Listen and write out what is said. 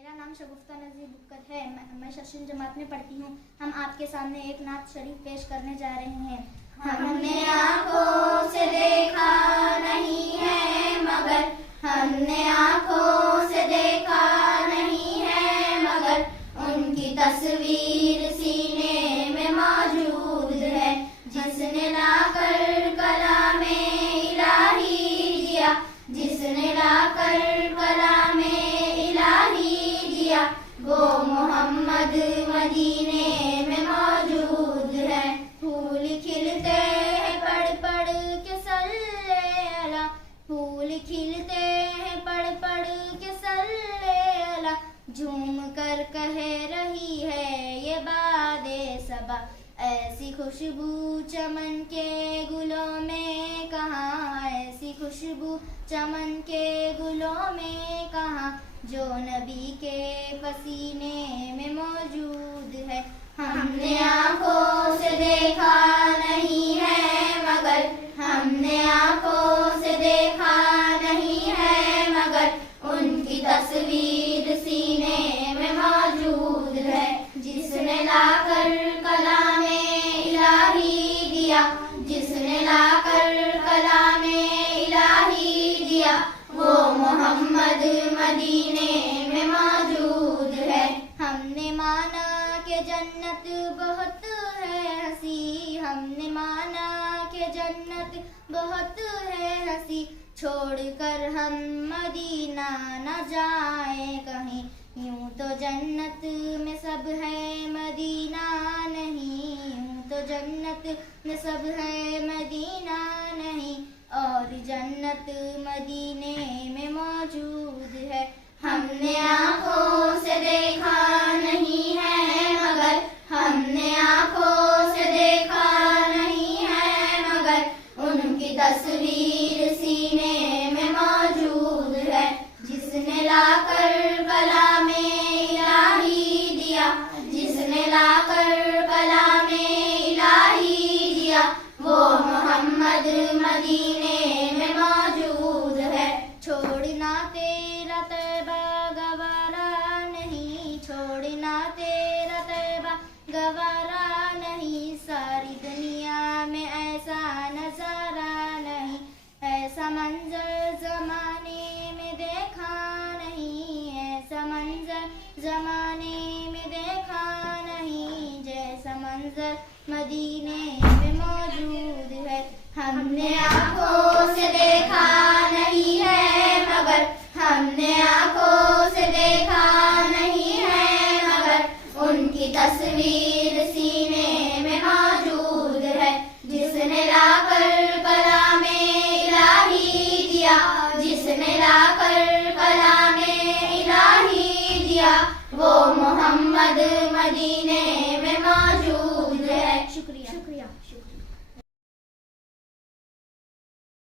मेरा नाम शगुफ्ता नज़ीर बुक्कर है। मैं शशि जमात में पढ़ती हूँ। हम आपके सामने एक नात शरीफ पेश करने जा रहे हैं। हमने आँखों से देखा नहीं है मगर, हमने आँखों से देखा नहीं है मगर, उनकी तस्वीर सीने में मौजूद है। जिसने लाकर कलामे इलाही दिया, जिसने लाकर कलामे इलाही दिया, वो मोहम्मद मदीने में मौजूद है। फूल खिलते हैं पढ़ पढ़ के सल्ले अला, फूल खिलते हैं पढ़ पढ़ के सल्ले अला, झूम कर कह रही है ये बादे सबा। ऐसी खुशबू चमन के गुलों में कहाँ, ऐसी खुशबू चमन के गुलों में कहाँ, जो नबी के पसीने में मौजूद है। हमने आँखों से देखा नहीं है मगर, हमने आँखों से देखा नहीं है मगर, उनकी तस्वीर सीने में मौजूद है। जिसने लाकर कलामे इलाही दिया, जिसने लाकर कलामे इलाही दिया, वो मोहम्मद मदीने में मौजूद है। हमने माना कि जन्नत बहुत है हंसी, हमने माना कि जन्नत बहुत है हंसी, छोड़कर हम मदीना न जाए कहीं। यूं तो जन्नत में सब है मदीना नहीं, यूं तो जन्नत में सब है मदीना नहीं, और जन्नत मदीने में मौजूद है। हमने आँखों से देखा नहीं है मगर, हमने आँखों से देखा नहीं है मगर, उनकी तस्वीर सीने में मौजूद है। जिसने लाकर कलामे इलाही दिया, जिसने लाकर कलामे इलाही दिया, वो मोहम्मद मदीने में मौजूद है। छोड़ना तेरा तैबा गवारा नहीं, छोड़ना तेरा तैबा गवारा नहीं, सारी दुनिया में ऐसा नजारा नहीं, ऐसा मंजर जमाने में देखा नहीं, ऐसा मंजर जमाने में देखा नहीं, जैसा मंजर मदीने में मौजूद है। हमने आँखों से देखा नहीं है मगर, हमने आँखों से देखा नहीं है मगर, उनकी तस्वीर सीने में मौजूद है। जिसने लाकर कलामे इलाही दिया, जिसने लाकर कलामे इलाही दिया, वो मोहम्मद मदीने